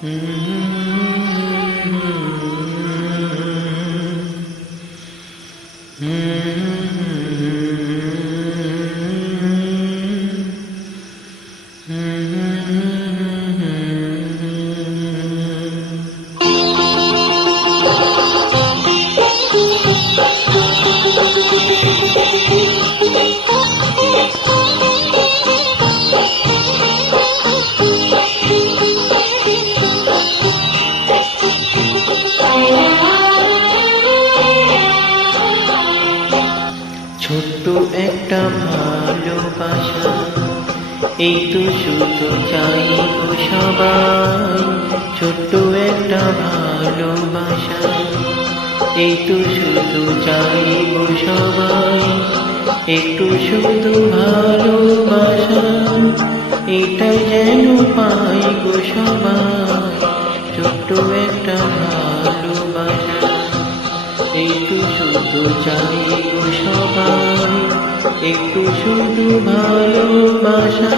ছোট্ট একটা ভালোবাসা, এই তো শুধু চাইবো সবাই। ছোট্ট একটা ভালোবাসা, এই তো শুধু চাইবো সবাই। একটু শুধু ভালোবাসা, এটাই যেন পাইবো সবাই। ছোট্ট একটা ভালোবাসা, এই তো শুধু চাইবো সবাই। একটু শুধু ভালোবাসা,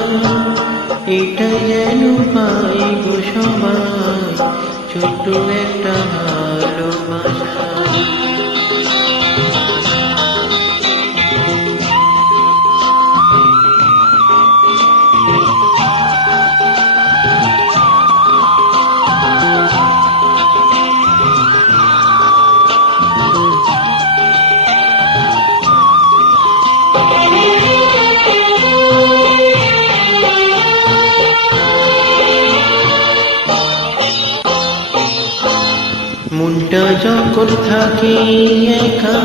এটা যেন পাইবো সবাই। ছোট্ট একটা ভালোবাসা। মনটা যখন থাকে একা,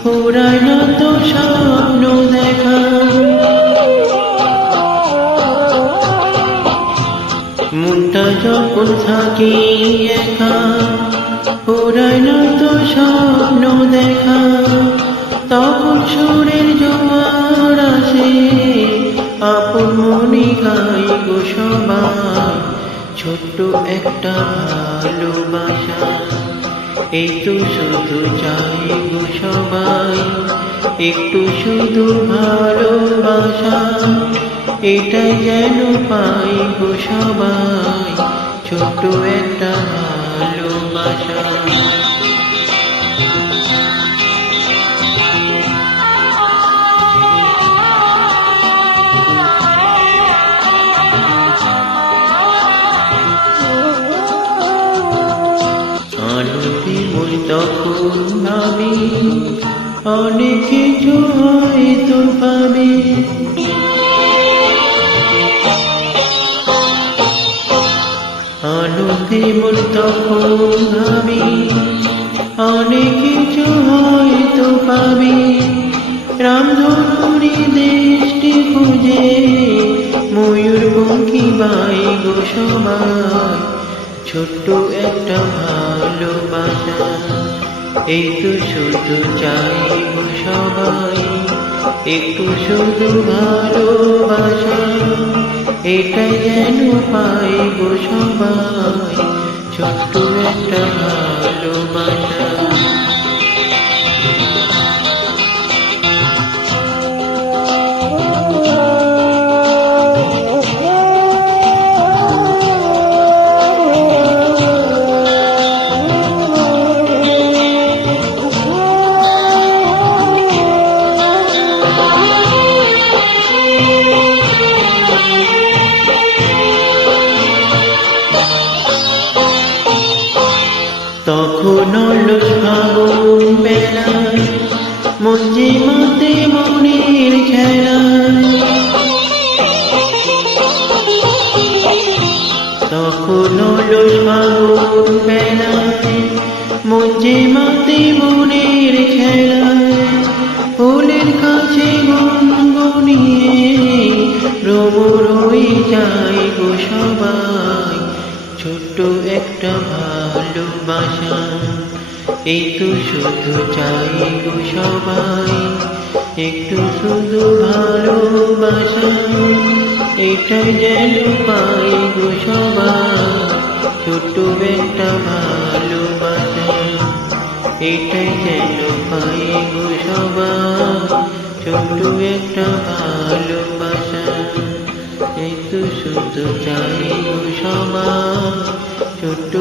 ফুরায় না তো স্বপ্ন দেখা। মনটা যখন থাকে একা, ফুরায় না তো স্বপ্ন দেখা। তখন সুরের জোয়ার আসে, আপন মনে গাইবো সবাই। ছোট্ট একটা ভালোবাসা, এই তো শুধু চাইবো সবাই। একটু শুধু ভালোবাসা, এটাই যেন পাইবো সবাই। ছোট্ট একটা ভালোবাসা। তখন ভাবি অনেক কিছু হয়তো পাবে। আনন্দে মন তখন ভাবি অনেক কিছু হয়তো পাবে। রামধনুরি দেশটি খুঁজে ময়ূরপঙ্খী বাইবো সবাই। ছোট্ট একটা ভালোবাসা, এই তো শুধু চাইবো সবাই। একটু শুধু ভালোবাসা, এটাই যেন পাইবো সবাই। ছোট্ট একটা ভালোবাসা। তখন অলস ফাগুন বেলায়, মঞ্জে মাতে মনের খেলায়। তখন অলস ফাগুন বেলায়, মঞ্জে মাতে মনের খেলায়। ফুলের কাছে গুনগুনিয়ে ভ্রমর হয়ে যাইবো সবাই। ছোট্ট একটা ভালোবাসা, এই তো শুধু চাইবো সবাই। একটু শুধু ভালোবাসা, এটাই যেন পাইবো সবাই। ছোট্ট একটা ভালোবাসা, এটাই যেন পাইবো সবাই। ছোট্ট একটা ভালোবাসা, এই শুধু শুধু চাই গো সবাই ছোট্ট